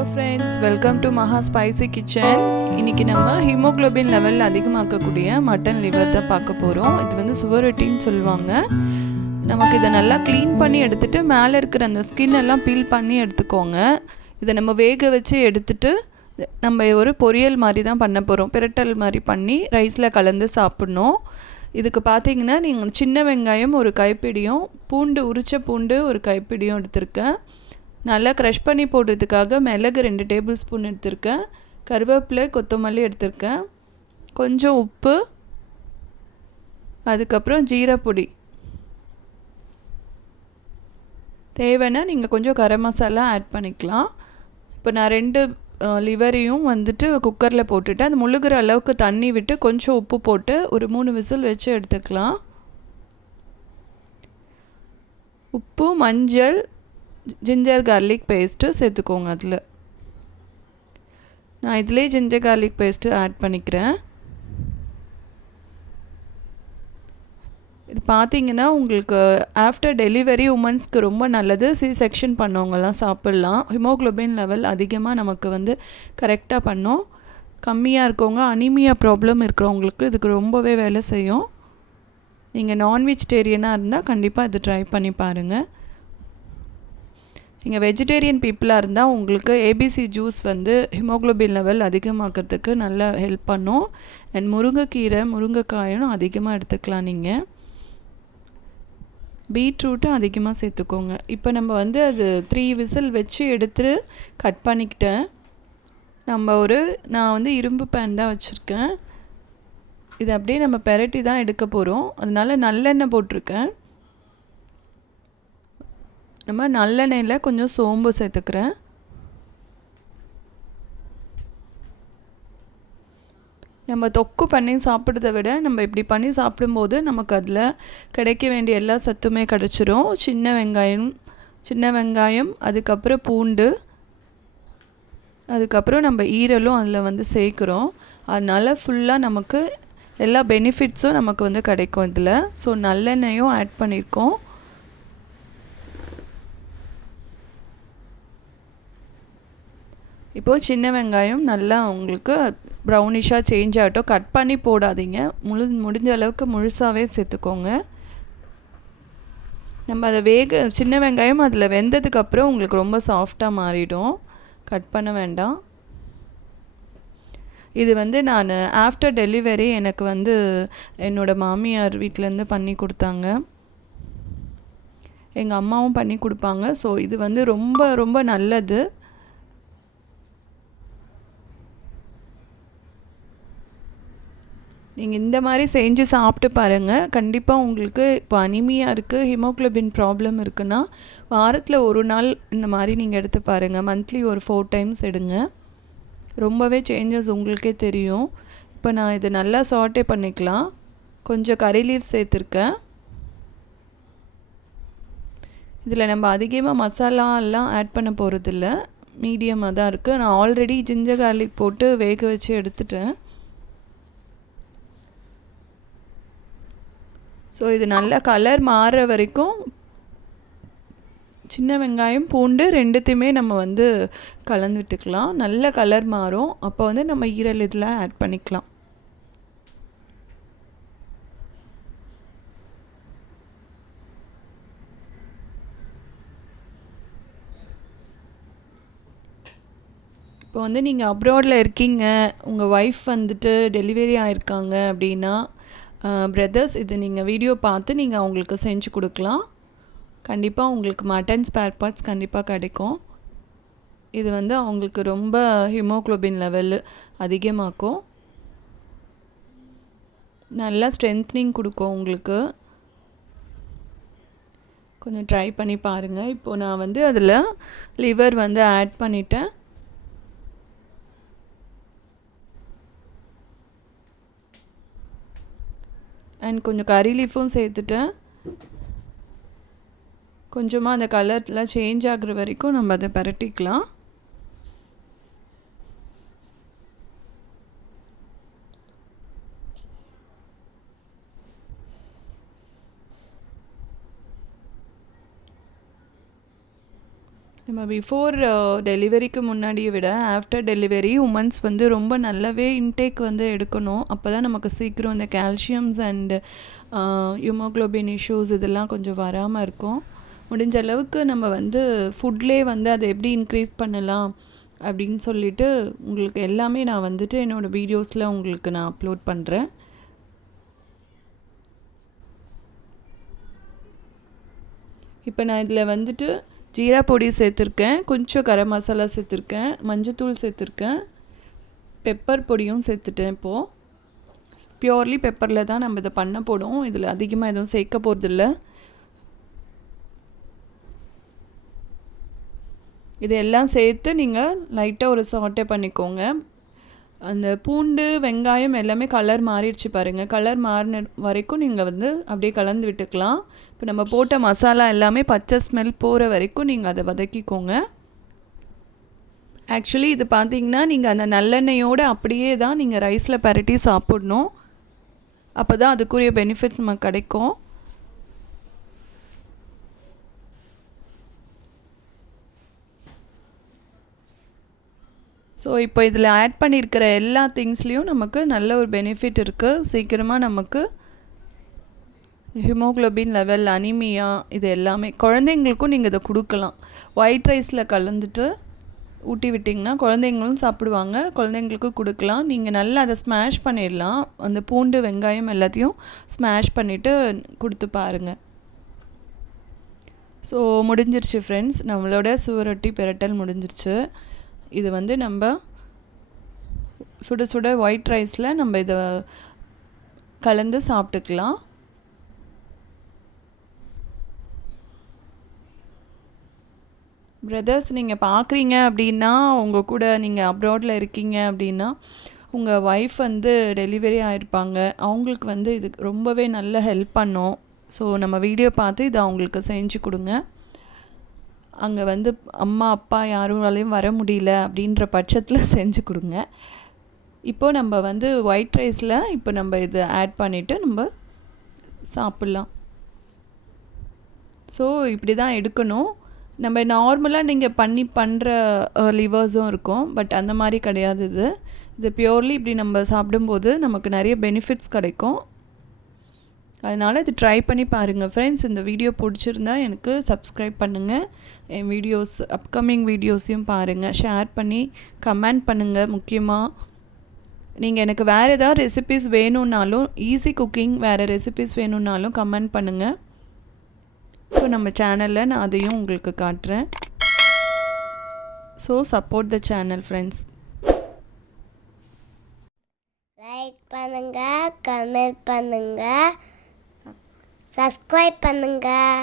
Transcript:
Hello friends, welcome to Maha spicy kitchen. இன்றைக்கி நம்ம haemoglobin level அதிகமாக்கக்கூடிய mutton liver தான் பார்க்க போகிறோம். இது வந்து சுவரொட்டின்னு சொல்லுவாங்க. நமக்கு இதை நல்லா க்ளீன் பண்ணி எடுத்துகிட்டு மேலே இருக்கிற அந்த ஸ்கின் எல்லாம் பீல் பண்ணி எடுத்துக்கோங்க. இதை நம்ம வேக வச்சு எடுத்துகிட்டு நம்ம ஒரு பொரியல் மாதிரி தான் பண்ண போகிறோம். பிரட்டல் மாதிரி பண்ணி ரைஸில் கலந்து சாப்பிட்ணும். இதுக்கு பார்த்தீங்கன்னா நீங்கள் சின்ன வெங்காயம் ஒரு கைப்பிடியும், பூண்டு உரித்த பூண்டு ஒரு கைப்பிடியும் எடுத்திருக்கேன். நல்லா க்ரஷ் பண்ணி போடுறதுக்காக மிளகு 2 டேபிள் ஸ்பூன் எடுத்திருக்கேன். கருவேப்பிலை, கொத்தமல்லி எடுத்திருக்கேன். கொஞ்சம் உப்பு, அதுக்கப்புறம் ஜீரப்பொடி. தேவைன்னா நீங்கள் கொஞ்சம் கரம் மசாலா ஆட் பண்ணிக்கலாம். இப்போ நான் 2 லிவரையும் வந்துட்டு குக்கரில் போட்டுட்டு அது முழுகிற அளவுக்கு தண்ணி விட்டு கொஞ்சம் உப்பு போட்டு ஒரு 3 விசில் வச்சு எடுத்துக்கலாம். உப்பு, மஞ்சள், ஜிஞ்சர் கார்லிக் பேஸ்ட்டு சேர்த்துக்கோங்க. அதில் நான் இதிலே ஜிஞ்சர் கார்லிக் பேஸ்ட்டு ஆட் பண்ணிக்கிறேன். இது பார்த்தீங்கன்னா உங்களுக்கு ஆஃப்டர் டெலிவரி உமன்ஸ்க்கு ரொம்ப நல்லது. செக்ஷன் பண்ணவங்கலாம் சாப்பிட்லாம். ஹீமோக்ளோபின் லெவல் அதிகமாக நமக்கு வந்து கரெக்டாக பண்ணும். கம்மியாக இருக்கவங்க, அனிமியா ப்ராப்ளம் இருக்கிறவங்களுக்கு இதுக்கு ரொம்பவே வேலை செய்யும். நீங்கள் நான்வெஜிடேரியனாக இருந்தால் கண்டிப்பாக இது ட்ரை பண்ணி பாருங்கள். நீங்கள் வெஜிடேரியன் பீப்புளாக இருந்தால் உங்களுக்கு ஏபிசி ஜூஸ் வந்து ஹீமோக்ளோபின் லெவல் அதிகமாக்கிறதுக்கு நல்லா ஹெல்ப் பண்ணும். அண்ட் முருங்கைக்காயும் அதிகமாக எடுத்துக்கலாம். நீங்கள் பீட்ரூட்டும் அதிகமாக சேர்த்துக்கோங்க. இப்போ நம்ம வந்து அது 3 விசில் வச்சு எடுத்து கட் பண்ணிக்கிட்டேன். நான் வந்து இரும்பு பேன் தான் வச்சுருக்கேன். இது அப்படியே நம்ம பெரட்டி தான் எடுக்க போகிறோம். அதனால நல்லெண்ணெய் போட்டிருக்கேன். நம்ம நல்லெண்ணெயில் கொஞ்சம் சோம்பு சேர்த்துக்கிறேன். நம்ம தொக்கு பண்ணி சாப்பிட்றத விட நம்ம இப்படி பண்ணி சாப்பிடும்போது நமக்கு அதில் கிடைக்க வேண்டிய எல்லா சத்துமே கிடச்சிரும். சின்ன வெங்காயம், அதுக்கப்புறம் பூண்டு, அதுக்கப்புறம் நம்ம ஈரலும் அதில் வந்து சேர்க்குறோம். அதனால் ஃபுல்லாக நமக்கு எல்லா பெனிஃபிட்ஸும் நமக்கு வந்து கிடைக்கும் இதில். ஸோ நல்லெண்ணெயும் ஆட் பண்ணியிருக்கோம். இப்போது சின்ன வெங்காயம் நல்லா உங்களுக்கு ப்ரௌனிஷாக சேஞ்ச் ஆகட்டும். கட் பண்ணி போடாதீங்க. முடிஞ்ச அளவுக்கு முழுசாகவே சேர்த்துக்கோங்க. நம்ம அதை சின்ன வெங்காயம் அதில் வெந்ததுக்கப்புறம் உங்களுக்கு ரொம்ப சாஃப்டாக மாறிடும். கட் பண்ண வேண்டாம். இது வந்து நான் ஆஃப்டர் டெலிவரி எனக்கு வந்து என்னோடய மாமியார் வீட்டிலேருந்து பண்ணி கொடுத்தாங்க. எங்கள் அம்மாவும் பண்ணி கொடுப்பாங்க. ஸோ இது வந்து ரொம்ப ரொம்ப நல்லது. நீங்கள் இந்த மாதிரி செஞ்சு சாப்பிட்டு பாருங்கள். கண்டிப்பாக உங்களுக்கு இப்போ அனிமியா இருக்குது, ஹீமோக்ளோபின் ப்ராப்ளம் இருக்குன்னா வாரத்தில் ஒரு நாள் இந்த மாதிரி நீங்கள் எடுத்து பாருங்கள். மந்த்லி ஒரு 4 டைம்ஸ் எடுங்க. ரொம்பவே சேஞ்சஸ் உங்களுக்கே தெரியும். இப்போ நான் இது நல்லா சாட்டே பண்ணிக்கலாம். கொஞ்சம் கறி லீஃப் சேர்த்துருக்கேன். இதில் நம்ம அதிகமாக மசாலாலாம் ஆட் பண்ண போகிறதில்ல, மீடியமாக தான் இருக்குது. நான் ஆல்ரெடி ஜிஞ்சர் கார்லிக் போட்டு வேக வச்சு எடுத்துட்டேன். ஸோ இது நல்லா கலர் மாறுற வரைக்கும் சின்ன வெங்காயம், பூண்டு 2த்தையுமே நம்ம வந்து கலந்து விட்டுக்கலாம். நல்ல கலர் மாறும். அப்போ வந்து நம்ம ஈரல் இதில் ஆட் பண்ணிக்கலாம். இப்போ வந்து நீங்கள் அப்ராடில் இருக்கீங்க, உங்கள் ஒய்ஃப் வந்துட்டு டெலிவரி ஆகிருக்காங்க அப்படின்னா பிரதர்ஸ், இது நீங்கள் வீடியோ பார்த்து நீங்கள் அவங்களுக்கு செஞ்சு கொடுக்கலாம். கண்டிப்பாக உங்களுக்கு மட்டன் ஸ்பேர் பார்ட்ஸ் கண்டிப்பாக கிடைக்கும். இது வந்து அவங்களுக்கு ரொம்ப ஹீமோக்ளோபின் லெவல் அதிகமாக்கும். நல்லா ஸ்ட்ரென்த்னிங் கொடுக்கும் உங்களுக்கு. கொஞ்சம் ட்ரை பண்ணி பாருங்கள். இப்போது நான் வந்து அதில் லிவர் வந்து ஆட் பண்ணிட்டேன். அண்ட் கொஞ்சம் கறி லீஃபும் சேர்த்துட்டேன். கொஞ்சமாக அந்த கலர்லாம் சேஞ்ச் ஆகுற வரைக்கும் நம்ம அதை பரட்டிக்கலாம். நம்ம பிஃபோர் டெலிவரிக்கு முன்னாடியை விட ஆஃப்டர் டெலிவரி உமன்ஸ் வந்து ரொம்ப நல்லாவே இன்டேக் வந்து எடுக்கணும். அப்போ தான் நமக்கு சீக்கிரம் இந்த கால்சியம்ஸ் அண்டு ஹியூமோக்ளோபின் இஷ்யூஸ் இதெல்லாம் கொஞ்சம் வராமல் இருக்கும். முடிஞ்ச அளவுக்கு நம்ம வந்து ஃபுட்லேயே வந்து அதை எப்படி இன்க்ரீஸ் பண்ணலாம் அப்படின்னு சொல்லிட்டு உங்களுக்கு எல்லாமே நான் வந்துட்டு என்னோடய வீடியோஸில் உங்களுக்கு நான் அப்லோட் பண்ணுறேன். இப்போ நான் இதில் வந்துட்டு ஜீரா பொடி சேர்த்துருக்கேன், கொஞ்சம் கரம் மசாலா சேர்த்துருக்கேன், மஞ்சத்தூள் சேர்த்துருக்கேன், பெப்பர் பொடியும் சேர்த்துட்டேன். இப்போது பியோர்லி பெப்பரில் தான் நம்ம இதை பண்ண போடும். இதில் அதிகமாக எதுவும் சேர்க்க போகிறதில்ல. இதெல்லாம் சேர்த்து நீங்கள் லைட்டாக ஒரு சாட்டே பண்ணிக்கோங்க. அந்த பூண்டு வெங்காயம் எல்லாமே கலர் மாறிடுச்சு பாருங்கள். கலர் மாறின வரைக்கும் நீங்கள் வந்து அப்படியே கலந்து விட்டுக்கலாம். இப்போ நம்ம போட்ட மசாலா எல்லாமே பச்சை ஸ்மெல் போகிற வரைக்கும் நீங்கள் அதை வதக்கிக்கோங்க. ஆக்சுவலி இது பார்த்தீங்கன்னா நீங்கள் அந்த நல்லெண்ணெயோடு அப்படியே தான் நீங்கள் ரைஸில் பரட்டி சாப்பிடணும். அப்போ தான் அதுக்குரிய பெனிஃபிட்ஸ் நமக்கு கிடைக்கும். ஸோ இப்போ இதில் ஆட் பண்ணியிருக்கிற எல்லா திங்ஸ்லேயும் நமக்கு நல்ல ஒரு பெனிஃபிட் இருக்குது. சீக்கிரமாக நமக்கு ஹிமோக்ளோபின் லெவல், அனிமியா இது எல்லாமே குழந்தைங்களுக்கும் நீங்கள் இதை கொடுக்கலாம். ஒயிட் ரைஸில் கலந்துட்டு ஊட்டி விட்டிங்கன்னா குழந்தைங்களும் சாப்பிடுவாங்க, குழந்தைங்களுக்கும் கொடுக்கலாம். நீங்கள் நல்லா அதை ஸ்மாஷ் பண்ணிடலாம். அந்த பூண்டு வெங்காயம் எல்லாத்தையும் ஸ்மாஷ் பண்ணிவிட்டு கொடுத்து பாருங்கள். ஸோ முடிஞ்சிருச்சு ஃப்ரெண்ட்ஸ், நம்மளோட சுவரொட்டி பிரட்டல் முடிஞ்சிருச்சு. இது வந்து நம்ம சுட சுட ஒயிட் ரைஸில் நம்ம இதை கலந்து சாப்பிட்டுக்கலாம். பிரதர்ஸ், நீங்கள் பார்க்குறீங்க அப்படின்னா, உங்கள் கூட நீங்கள் அப்ராடில் இருக்கீங்க அப்படின்னா, உங்கள் ஒய்ஃப் வந்து டெலிவரி ஆகிருப்பாங்க, அவங்களுக்கு வந்து இது ரொம்பவே நல்ல ஹெல்ப் பண்ணும். ஸோ நம்ம வீடியோ பார்த்து இதை அவங்களுக்கு செஞ்சு கொடுங்க. அங்கே வந்து அம்மா அப்பா யாராலையும் வர முடியல அப்படின்ற பட்சத்தில் செஞ்சு கொடுங்க. இப்போது நம்ம வந்து ஒயிட் ரைஸில் இப்போ நம்ம இதை ஆட் பண்ணிவிட்டு நம்ம சாப்பிட்லாம். ஸோ இப்படி தான் எடுக்கணும். நம்ம நார்மலாக நீங்கள் பண்ணுற லிவர்ஸும் இருக்கும், பட் அந்த மாதிரி கிடையாது. இது பியோர்லி இப்படி நம்ம சாப்பிடும்போது நமக்கு நிறைய பெனிஃபிட்ஸ் கிடைக்கும். அதனால் இது ட்ரை பண்ணி பாருங்கள் ஃப்ரெண்ட்ஸ். இந்த வீடியோ பிடிச்சிருந்தா எனக்கு சப்ஸ்கிரைப் பண்ணுங்கள். என் வீடியோஸ் அப்கமிங் வீடியோஸையும் பாருங்கள், ஷேர் பண்ணி கமெண்ட் பண்ணுங்கள். முக்கியமாக நீங்கள் எனக்கு வேறு ஏதாவது ரெசிபீஸ் வேணும்னாலும், ஈஸி குக்கிங் வேறு ரெசிபீஸ் வேணும்னாலும் கமெண்ட் பண்ணுங்கள். ஸோ நம்ம சேனலில் நான் அதையும் உங்களுக்கு காட்டுறேன். So support the channel friends. Like பண்ணுங்கள், கமெண்ட் பண்ணுங்கள், சப்ஸ்கிரைப் பண்ணுங்கள்.